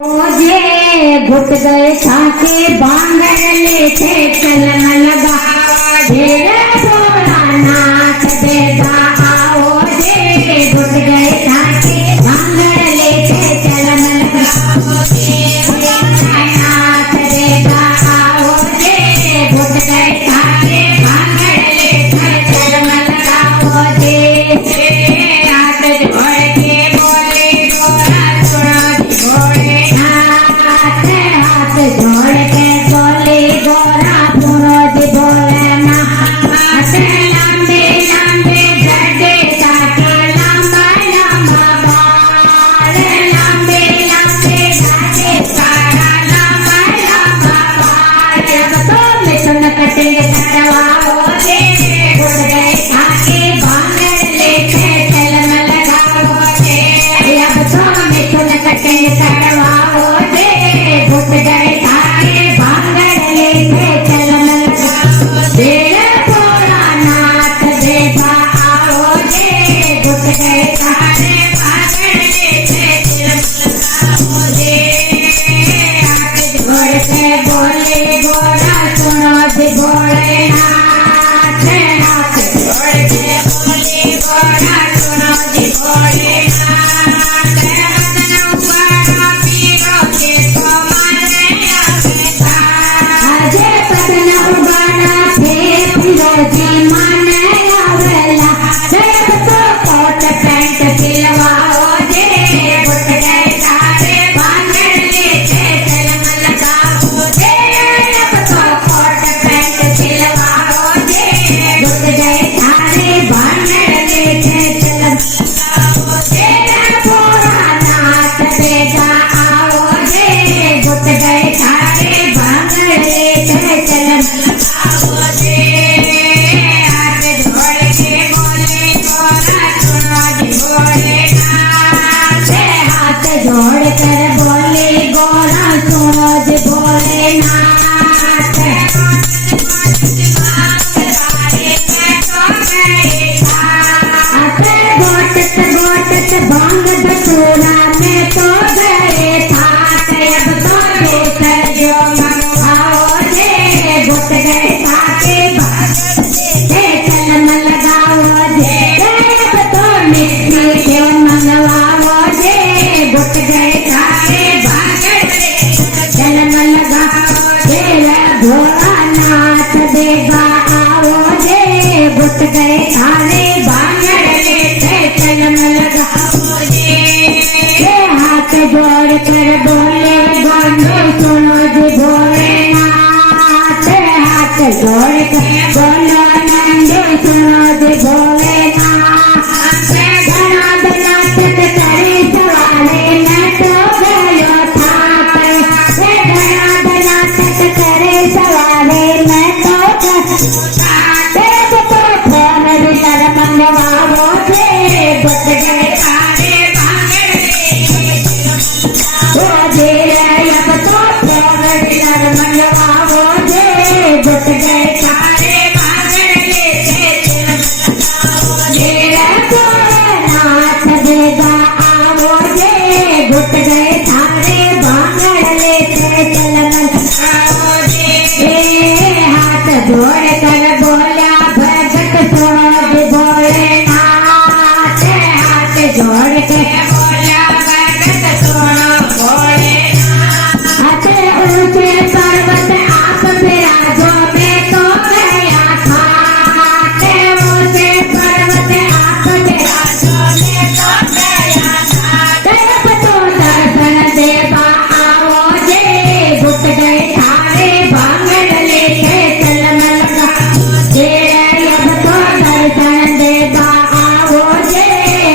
मुझे घुट गए छाके बांगर लेके चलने लगा ढेरे बोला नाच देगा आओ जे घुट गए छाके बांगर लेके चलने लगा नाच देगा आओ जे घुट गए छाके बांगर लेके चलने लगा जे हाथ जोड़ के बोले गोरा छोड़ा छोड़े हाथ जोड़ के बोले गोरा पुरोज बोले ना लंबे लंबे गड्ढे काटे लंबा लंबा बाल लंबे लंबे गड्ढे काटा लंबा लंबा बाल अब तो मिथुन कटेंगे कटवाओ जे घुट गए छाके बांगर लेके चलने लगाओ जे अब तो मिथुन कटेंगे कटवाओ जे घुट गए छाके बांगर लेके चलने लगाओ तेरे बोला नाच देगा आओ जे घुट गए छाके बांगर लेके चलने लगाओ जे हाथ जोड़ के बोले गोरा सुनो जी बोले हाथ जोड़ के बोले गोरा सुनो जी बोले अजय पतन उबाना फेर फिरोजी माने आवेला जब तो कोट पैंट सिलवाओ जे घुट गए छाके बांगर लेके चलने लगाओ जे अब तो कोट पैंट सिलवाओ जे घुट गए छाके बांगर लेके चलने लगाओ तेरा बोरा नाच देगा आओ जे घुट गए छाके बांगर लेके चलने लगाओ जे हाथ जोड़ के बोले गोरा सुनो जी बोले नाच हाथ जोड़ कर बोले गोरा सुनो जी बोले नाच गोटत गोटत भांग दसूरा में तो गए था अब तो दूसर जो मंगाओ जे घुट गए छाके बांगर लेके चलने लगाओ जे अब तो मिट्टी के मंगवाओ जे घुट गए छाके बांगर लेके चलने लगाओ तेरा घोड़ा नाच देगा आओ जे घुट गए छाके बांगर लेके चलने लगाओ जे हाथ जोड़ कर बोले गोंडे सुनो जी बोले नाच हाथ जोड़ कर बोलो नंदे सुनो जी बोले नाच घना नाचत करे सवारे मैं तो गयो थाक घना नाचत करे सवारे मैं तो तो फोन रिटर मंगवाओ जे घुट गए छाके बांगर जे अब तो फोन रिटर मंगवाओ जे घुट गए छाके बांगर लेके चलने लगाओ तेरा बोला नाच देगा आओ जे घुट गए छाके बांगर लेके चलने लगाओ जे हाथ जोड़ कर बोला भगत सुनो जी बोले नाच हाथ जोड़ के बोला भगत सुनो बोले नाच ऊंचे पर्वत आप विराजो मैं तो गया था ऊंचे पर्वत आप विराजो मैं तो गया था जब तो दर्शन देवा आओ जे घुट गए छाके बांगर लेके चलने लगाओ जे अब तो दर्शन देगा आओ जे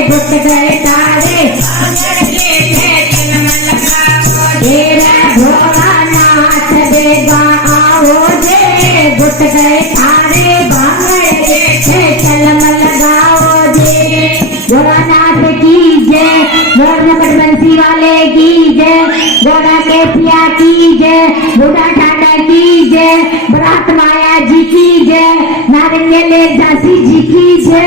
घुट गए छाके बांगर लेके चलने लगाओ तेरा घोड़ा नाच देगा आओ जे घुट गए छाके बांगर लेके चलने लगाओ जे घोड़ानाथ की जय मोर मुकुट बंसी वाले की जय घोड़ा के पिया की जय बूढ़ा ठाडा की जय बरात माया जी की जय नारंगेले झांसी जी की जय।